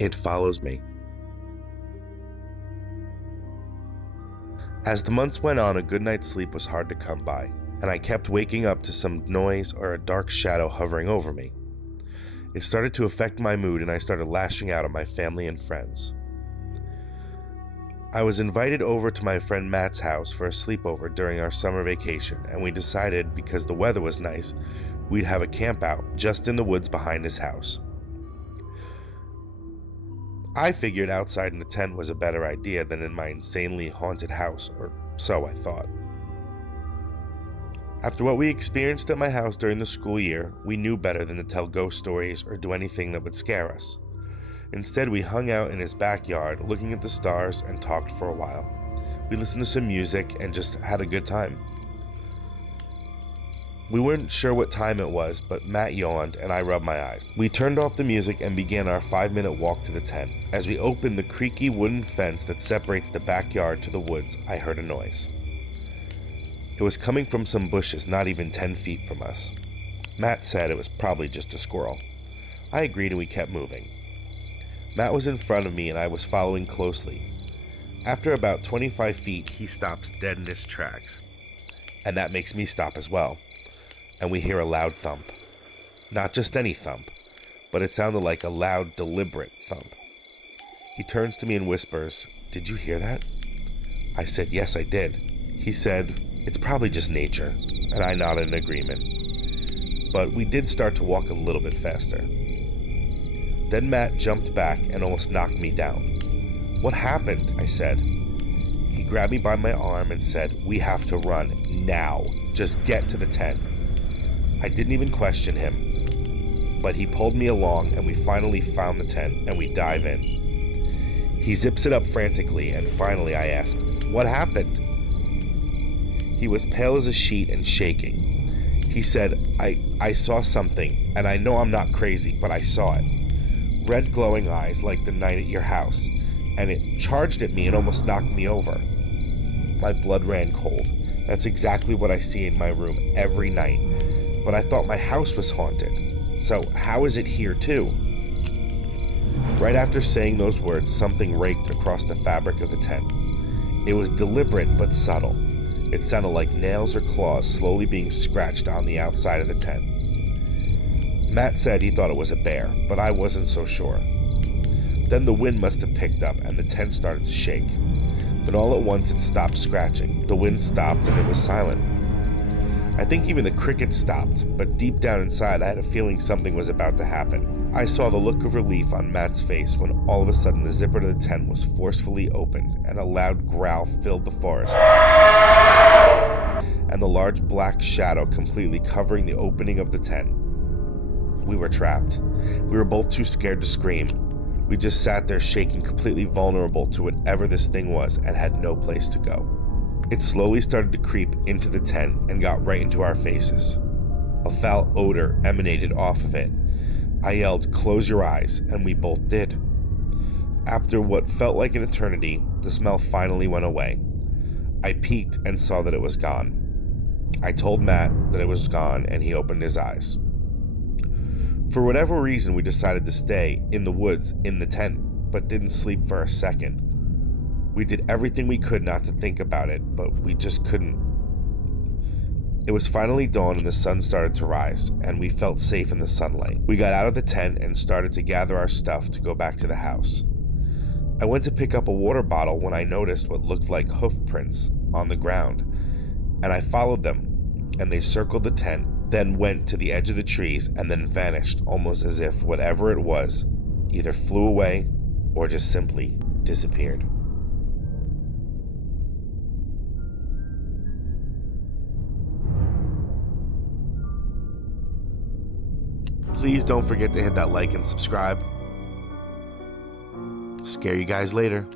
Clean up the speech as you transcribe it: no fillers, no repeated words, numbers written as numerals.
It follows me. As the months went on, a good night's sleep was hard to come by, and I kept waking up to some noise or a dark shadow hovering over me. It started to affect my mood, and I started lashing out at my family and friends. I was invited over to my friend Matt's house for a sleepover during our summer vacation, and we decided, because the weather was nice, we'd have a camp out just in the woods behind his house. I figured outside in the tent was a better idea than in my insanely haunted house, or so I thought. After what we experienced at my house during the school year, we knew better than to tell ghost stories or do anything that would scare us. Instead, we hung out in his backyard, looking at the stars, and talked for a while. We listened to some music and just had a good time. We weren't sure what time it was, but Matt yawned and I rubbed my eyes. We turned off the music and began our 5-minute walk to the tent. As we opened the creaky wooden fence that separates the backyard to the woods, I heard a noise. It was coming from some bushes not even 10 feet from us. Matt said it was probably just a squirrel. I agreed and we kept moving. Matt was in front of me and I was following closely. After about 25 feet, he stops dead in his tracks. And that makes me stop as well. And we hear a loud thump. Not just any thump, but it sounded like a loud, deliberate thump. He turns to me and whispers, "Did you hear that?" I said, "Yes, I did." He said, "It's probably just nature," and I nodded in agreement. But we did start to walk a little bit faster. Then Matt jumped back and almost knocked me down. "What happened?" I said. He grabbed me by my arm and said, "We have to run, now. Just get to the tent." I didn't even question him, but he pulled me along and we finally found the tent and we dive in. He zips it up frantically and finally I ask, "What happened?" He was pale as a sheet and shaking. He said, I saw something, and I know I'm not crazy, but I saw it. Red glowing eyes like the night at your house, and it charged at me and almost knocked me over." My blood ran cold. That's exactly what I see in my room every night. But I thought my house was haunted. So how is it here too? Right after saying those words, something raked across the fabric of the tent. It was deliberate but subtle. It sounded like nails or claws slowly being scratched on the outside of the tent. Matt said he thought it was a bear, but I wasn't so sure. Then the wind must have picked up and the tent started to shake. But all at once it stopped scratching. The wind stopped and it was silent. I think even the crickets stopped, but deep down inside I had a feeling something was about to happen. I saw the look of relief on Matt's face when all of a sudden the zipper to the tent was forcefully opened and a loud growl filled the forest. And the large black shadow completely covering the opening of the tent. We were trapped. We were both too scared to scream. We just sat there shaking, completely vulnerable to whatever this thing was and had no place to go. It slowly started to creep into the tent and got right into our faces. A foul odor emanated off of it. I yelled, "Close your eyes," and we both did. After what felt like an eternity, the smell finally went away. I peeked and saw that it was gone. I told Matt that it was gone and he opened his eyes. For whatever reason, we decided to stay in the woods in the tent, but didn't sleep for a second. We did everything we could not to think about it, but we just couldn't. It was finally dawn and the sun started to rise, and we felt safe in the sunlight. We got out of the tent and started to gather our stuff to go back to the house. I went to pick up a water bottle when I noticed what looked like hoof prints on the ground, and I followed them, and they circled the tent, then went to the edge of the trees and then vanished, almost as if whatever it was either flew away or just simply disappeared. Please don't forget to hit that like and subscribe. Scare you guys later.